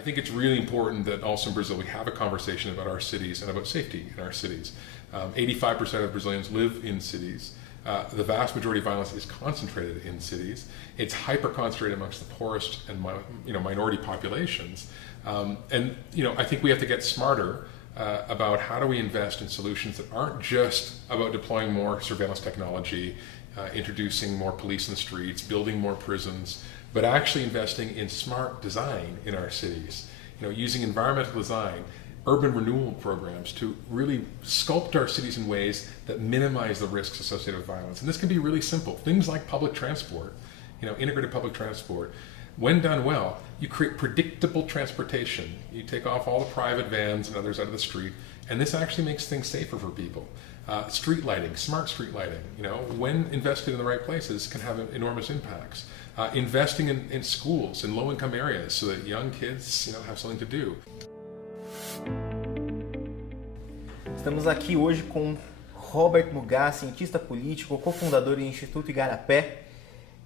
I think it's really important that also in Brazil we have a conversation about our cities and about safety in our cities. 85% of Brazilians live in cities. The vast majority of violence is concentrated in cities. It's hyper-concentrated amongst the poorest and minority populations. I think we have to get smarter about how do we invest in solutions that aren't just about deploying more surveillance technology, introducing more police in the streets, building more prisons, but actually investing in smart design in our cities. Using environmental design, urban renewal programs to really sculpt our cities in ways that minimize the risks associated with violence. And this can be really simple. Things like public transport, integrated public transport. When done well, you create predictable transportation. You take off all the private vans and others out of the street, and this actually makes things safer for people. Street lighting, smart street lighting, when invested in the right places can have enormous impacts. Investing in schools in low-income areas so that young kids have something to do. Estamos aqui hoje com Robertmuggah, cientista político, cofundador do Instituto Igarapé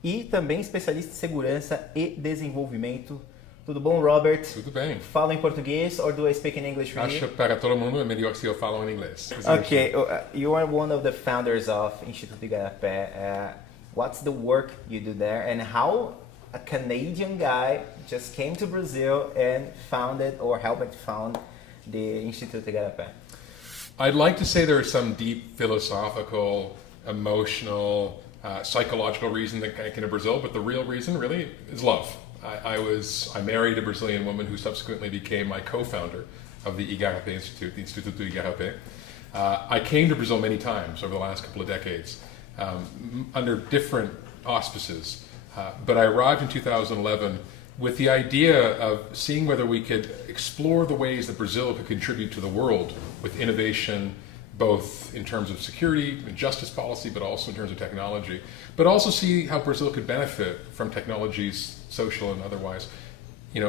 e também especialista em segurança e desenvolvimento. Tudo bom, Robert? Tudo bem. Fala em português or do I speak in English for you? Acho que para todo mundo é melhor se eu falo em inglês. Okay, you are one of the founders of Instituto Igarapé. What's the work you do there and how a Canadian guy just came to Brazil and founded or helped found the Instituto Igarapé? I'd like to say there is some deep philosophical, emotional, psychological reason that I came to Brazil, but the real reason really is love. I married a Brazilian woman who subsequently became my co-founder of the Igarapé Institute, the Instituto Igarapé. I came to Brazil many times over the last couple of decades under different auspices, but I arrived in 2011 with the idea of seeing whether we could explore the ways that Brazil could contribute to the world with innovation, both in terms of security and justice policy, but also in terms of technology, but also see how Brazil could benefit from technologies, social and otherwise,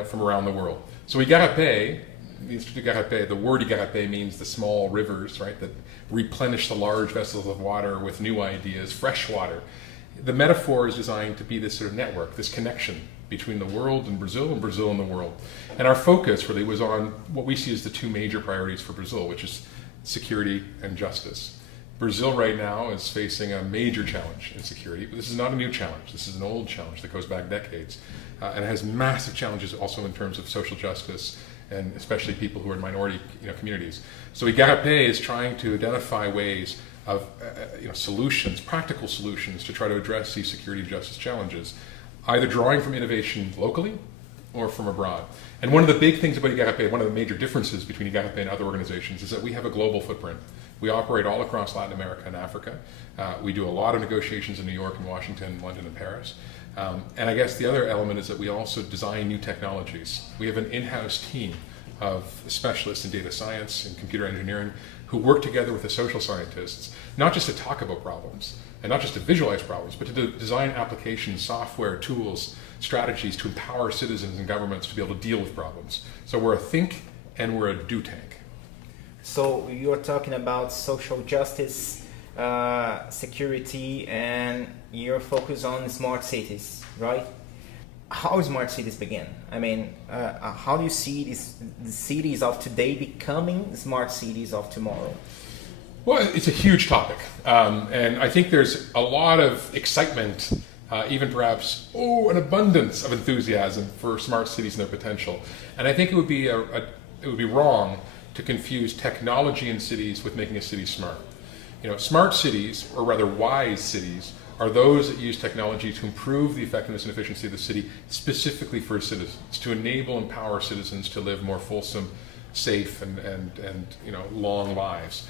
from around the world. So Igarapé, the Instituto Igarapé, the word Igarapé means the small rivers, right, that replenish the large vessels of water with new ideas, fresh water. The metaphor is designed to be this sort of network, this connection between the world and Brazil and the world. And our focus really was on what we see as the two major priorities for Brazil, which is security and justice. Brazil right now is facing a major challenge in security, but this is not a new challenge. This is an old challenge that goes back decades, and it has massive challenges also in terms of social justice, and especially people who are in minority communities. So Igarapé is trying to identify ways of solutions, practical solutions to try to address these security and justice challenges, either drawing from innovation locally or from abroad. And one of the big things about Igarapé, one of the major differences between Igarapé and other organizations is that we have a global footprint. We operate all across Latin America and Africa. We do a lot of negotiations in New York and Washington, London and Paris. And I guess the other element is that we also design new technologies. We have an in-house team of specialists in data science and computer engineering who work together with the social scientists, not just to talk about problems and not just to visualize problems, but to design applications, software, tools, strategies to empower citizens and governments to be able to deal with problems. So we're a think and we're a do tank. So you're talking about social justice, security, and your focus on smart cities, right? How smart cities begin? I mean, how do you see the cities of today becoming smart cities of tomorrow? Well, it's a huge topic, and I think there's a lot of excitement, even perhaps, an abundance of enthusiasm for smart cities and their potential. And I think it would be wrong to confuse technology in cities with making a city smart. Smart cities, or rather wise cities, are those that use technology to improve the effectiveness and efficiency of the city specifically for citizens, to enable and empower citizens to live more fulsome, safe, and long lives.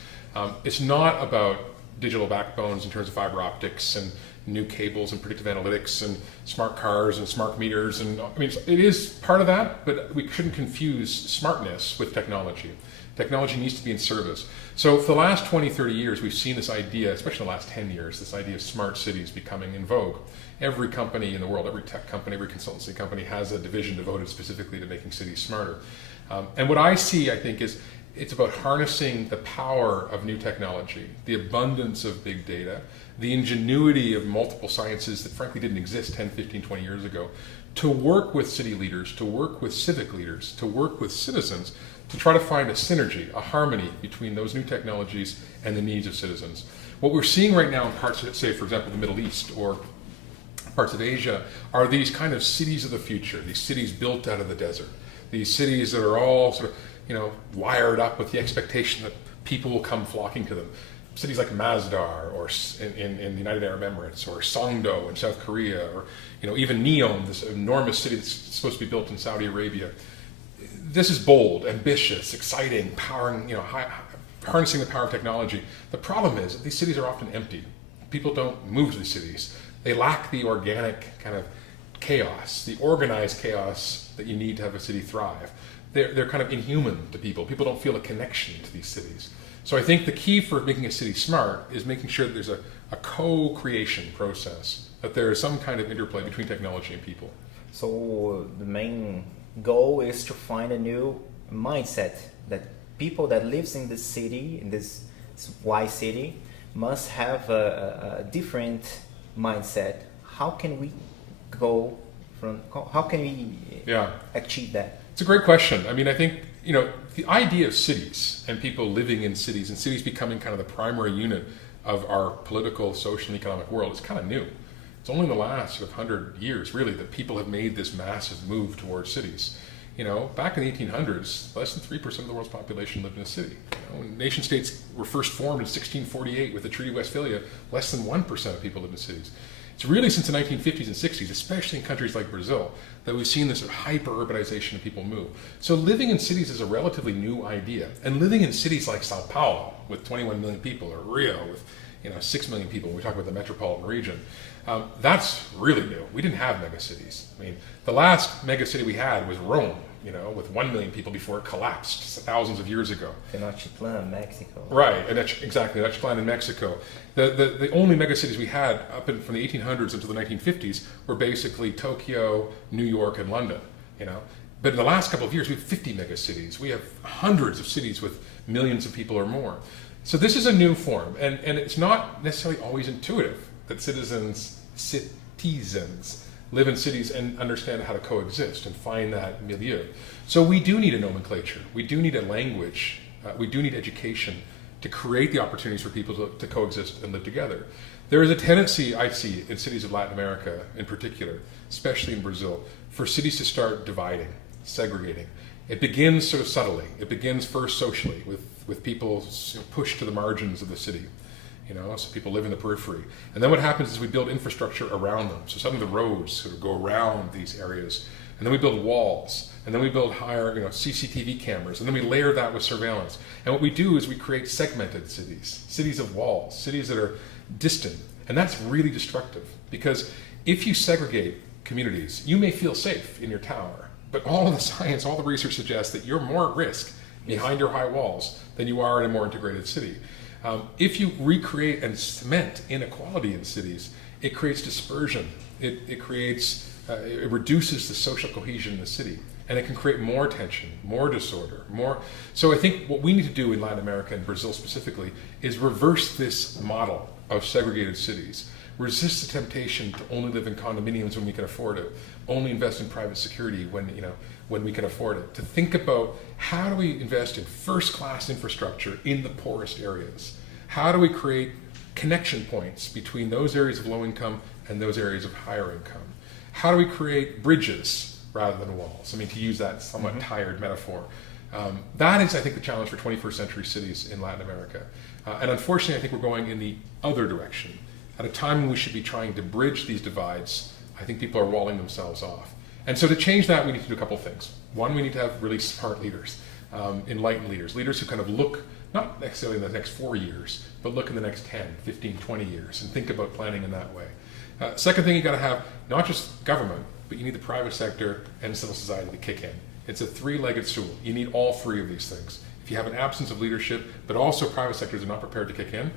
It's not about digital backbones in terms of fiber optics and new cables and predictive analytics and smart cars and smart meters. And I mean, it is part of that, but we shouldn't confuse smartness with technology. Technology needs to be in service. So for the last 20, 30 years, we've seen this idea, especially in the last 10 years, this idea of smart cities becoming in vogue. Every company in the world, every tech company, every consultancy company has a division devoted specifically to making cities smarter. And what I see, I think, is it's about harnessing the power of new technology, the abundance of big data, the ingenuity of multiple sciences that frankly didn't exist 10, 15, 20 years ago, to work with city leaders, to work with civic leaders, to work with citizens, to try to find a synergy, a harmony between those new technologies and the needs of citizens. What we're seeing right now in parts of, say, for example, the Middle East or parts of Asia, are these kind of cities of the future, these cities built out of the desert, these cities that are all sort of, wired up with the expectation that people will come flocking to them. Cities like Masdar, or in the United Arab Emirates, or Songdo in South Korea, or even Neom, this enormous city that's supposed to be built in Saudi Arabia. This is bold, ambitious, exciting, harnessing the power of technology. The problem is that these cities are often empty. People don't move to these cities. They lack the organic kind of chaos, the organized chaos that you need to have a city thrive. They're kind of inhuman to people. People don't feel a connection to these cities. So I think the key for making a city smart is making sure that there's a co-creation process, that there is some kind of interplay between technology and people. So the main goal is to find a new mindset that people that lives in this city, in this Y city, must have a different mindset. How can we achieve that? It's a great question. I mean, I think, the idea of cities and people living in cities and cities becoming kind of the primary unit of our political, social, and economic world is kind of new. It's only in the last 100 years, really, that people have made this massive move towards cities. Back in the 1800s, less than 3% of the world's population lived in a city. When nation states were first formed in 1648 with the Treaty of Westphalia, less than 1% of people lived in cities. It's really since the 1950s and 60s, especially in countries like Brazil, that we've seen this sort of hyper-urbanization of people move. So living in cities is a relatively new idea. And living in cities like Sao Paulo, with 21 million people, or Rio, with 6 million people, when we talk about the metropolitan region, that's really new. We didn't have megacities. I mean, the last megacity we had was Rome, with 1 million people before it collapsed thousands of years ago. Tenochtitlan, Mexico. Right, and exactly, Tenochtitlan in Mexico. The only megacities we had up from the 1800s until the 1950s were basically Tokyo, New York, and London. But in the last couple of years, we have 50 megacities. We have hundreds of cities with millions of people or more. So this is a new form, and it's not necessarily always intuitive that citizens live in cities and understand how to coexist and find that milieu. So we do need a nomenclature. We do need a language. We do need education to create the opportunities for people to coexist and live together. There is a tendency I see in cities of Latin America in particular, especially in Brazil, for cities to start dividing, segregating. It begins sort of subtly. It begins first socially with people pushed to the margins of the city. So people live in the periphery. And then what happens is we build infrastructure around them. So suddenly the roads sort of go around these areas. And then we build walls. And then we build higher, CCTV cameras. And then we layer that with surveillance. And what we do is we create segmented cities of walls, cities that are distant. And that's really destructive. Because if you segregate communities, you may feel safe in your tower. But all of the science, all the research suggests that you're more at risk behind your high walls than you are in a more integrated city. If you recreate and cement inequality in cities, it creates dispersion. It reduces the social cohesion in the city, and it can create more tension, more disorder, more. So I think what we need to do in Latin America and Brazil specifically is reverse this model of segregated cities. Resist the temptation to only live in condominiums when we can afford it, only invest in private security when we can afford it. To think about how do we invest in first-class infrastructure in the poorest areas? How do we create connection points between those areas of low income and those areas of higher income? How do we create bridges rather than walls? I mean, to use that somewhat tired metaphor. That is, I think, the challenge for 21st century cities in Latin America. And unfortunately, I think we're going in the other direction. At a time when we should be trying to bridge these divides, I think people are walling themselves off. And so to change that, we need to do a couple of things. One, we need to have really smart leaders, enlightened leaders who kind of look, not necessarily in the next 4 years, but look in the next 10, 15, 20 years and think about planning in that way. Second thing, you got to have not just government, but you need the private sector and civil society to kick in. It's a three-legged stool. You need all three of these things. If you have an absence of leadership, but also private sectors are not prepared to kick in,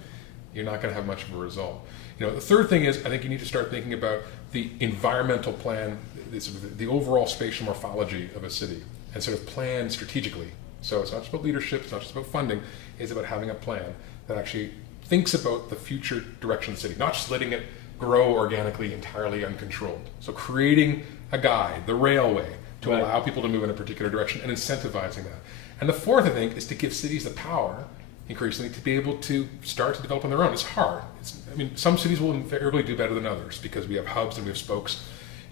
you're not going to have much of a result. The third thing is, I think you need to start thinking about the environmental plan, the overall spatial morphology of a city, and sort of plan strategically. So it's not just about leadership, it's not just about funding, it's about having a plan that actually thinks about the future direction of the city, not just letting it grow organically, entirely uncontrolled. So creating a guide, the railway, to Right. allow people to move in a particular direction and incentivizing that. And the fourth, I think, is to give cities the power, increasingly, to be able to start to develop on their own. It's hard. Some cities will invariably do better than others because we have hubs and we have spokes,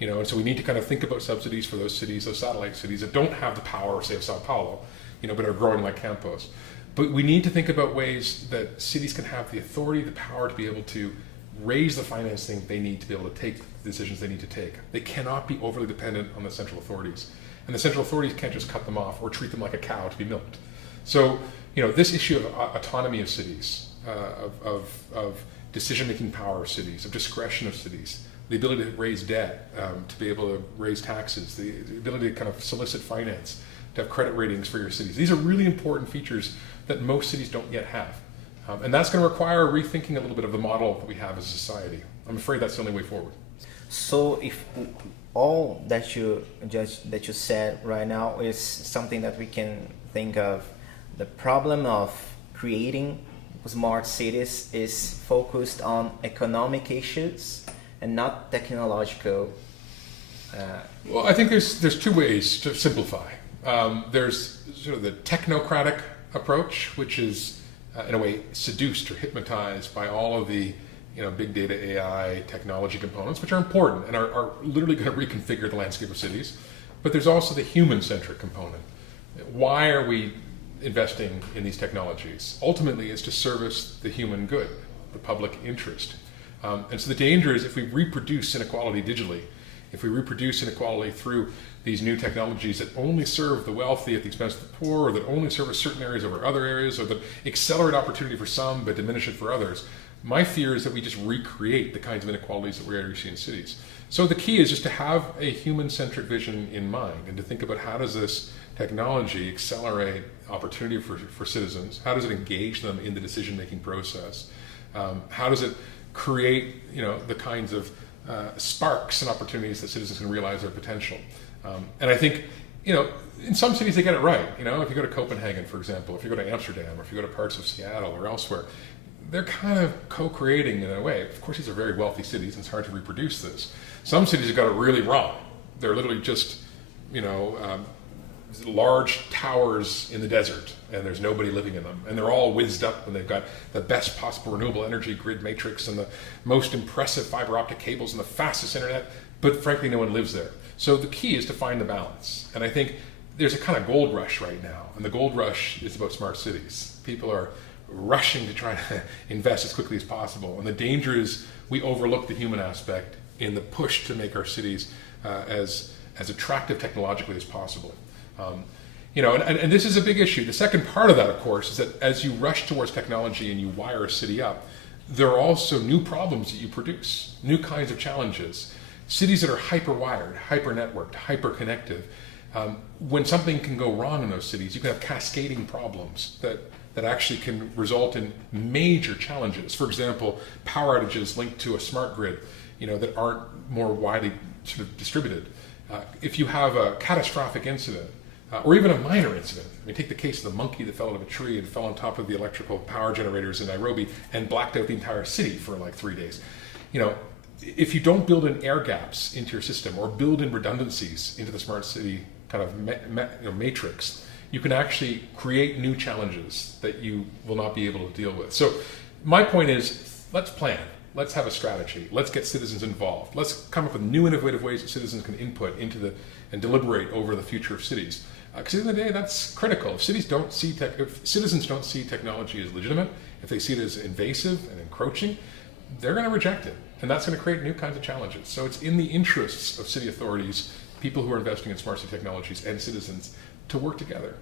and so we need to kind of think about subsidies for those cities, those satellite cities that don't have the power, say, of Sao Paulo, but are growing like Campos. But we need to think about ways that cities can have the authority, the power to be able to raise the financing they need to be able to take the decisions they need to take. They cannot be overly dependent on the central authorities. And the central authorities can't just cut them off or treat them like a cow to be milked. So, this issue of autonomy of cities, of decision-making power of cities, of discretion of cities, the ability to raise debt, to be able to raise taxes, the ability to kind of solicit finance, to have credit ratings for your cities. These are really important features that most cities don't yet have. And that's going to require rethinking a little bit of the model that we have as a society. I'm afraid that's the only way forward. So if all that you said right now is something that we can think of, the problem of creating smart cities is focused on economic issues and not technological. Well, I think there's two ways to simplify. There's sort of the technocratic approach, which is in a way seduced or hypnotized by all of the big data, AI, technology components, which are important and are literally going to reconfigure the landscape of cities. But there's also the human-centric component. Why are we investing in these technologies? Ultimately, is to service the human good, the public interest. And so the danger is if we reproduce inequality digitally, if we reproduce inequality through these new technologies that only serve the wealthy at the expense of the poor, or that only service certain areas over other areas, or that accelerate opportunity for some but diminish it for others, my fear is that we just recreate the kinds of inequalities that we already see in cities. So the key is just to have a human-centric vision in mind and to think about how does this technology accelerate opportunity for citizens? How does it engage them in the decision-making process? How does it create the kinds of sparks and opportunities that citizens can realize their potential? And I think in some cities they get it right. If you go to Copenhagen, for example, if you go to Amsterdam, or if you go to parts of Seattle or elsewhere, they're kind of co-creating in a way. Of course, these are very wealthy cities, and it's hard to reproduce this. Some cities have got it really wrong. They're literally just, large towers in the desert, and there's nobody living in them. And they're all whizzed up, and they've got the best possible renewable energy grid matrix and the most impressive fiber optic cables and the fastest internet, but frankly, no one lives there. So the key is to find the balance. And I think there's a kind of gold rush right now, and the gold rush is about smart cities. People are rushing to try to invest as quickly as possible. And the danger is we overlook the human aspect in the push to make our cities as attractive technologically as possible. And this is a big issue. The second part of that, of course, is that as you rush towards technology and you wire a city up, there are also new problems that you produce, new kinds of challenges. Cities that are hyper-wired, hyper-networked, hyper-connected, when something can go wrong in those cities, you can have cascading problems that actually can result in major challenges. For example, power outages linked to a smart grid, that aren't more widely sort of distributed. If you have a catastrophic incident, or even a minor incident, take the case of the monkey that fell out of a tree and fell on top of the electrical power generators in Nairobi and blacked out the entire city for like 3 days. If you don't build in air gaps into your system or build in redundancies into the smart city kind of matrix, you can actually create new challenges that you will not be able to deal with. So my point is, let's plan. Let's have a strategy. Let's get citizens involved. Let's come up with new innovative ways that citizens can input into and deliberate over the future of cities. Because at the end of the day, that's critical. If citizens don't see technology as legitimate, if they see it as invasive and encroaching, they're going to reject it. And that's going to create new kinds of challenges. So it's in the interests of city authorities, people who are investing in smart city technologies, and citizens to work together.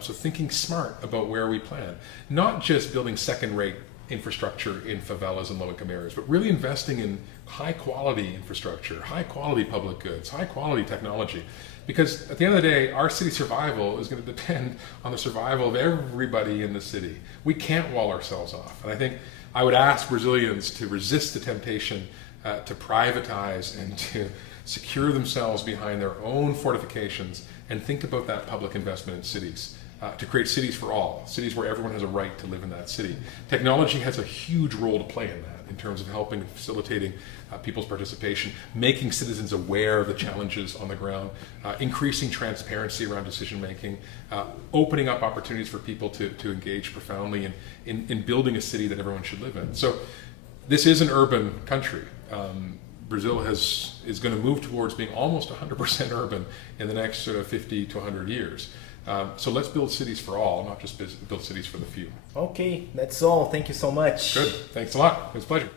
So thinking smart about where we plan, not just building second-rate infrastructure in favelas and low-income areas, but really investing in high-quality infrastructure, high-quality public goods, high-quality technology. Because at the end of the day, our city survival is going to depend on the survival of everybody in the city. We can't wall ourselves off. And I think I would ask Brazilians to resist the temptation to privatize and to secure themselves behind their own fortifications and think about that public investment in cities, to create cities for all, cities where everyone has a right to live in that city. Technology has a huge role to play in that. in terms of helping and facilitating people's participation, making citizens aware of the challenges on the ground, increasing transparency around decision making, opening up opportunities for people to engage profoundly in building a city that everyone should live in. So this is an urban country. Brazil is going to move towards being almost 100% urban in the next sort of 50 to 100 years. So let's build cities for all, not just build cities for the few. Okay, that's all. Thank you so much. Good. Thanks a lot. It was a pleasure.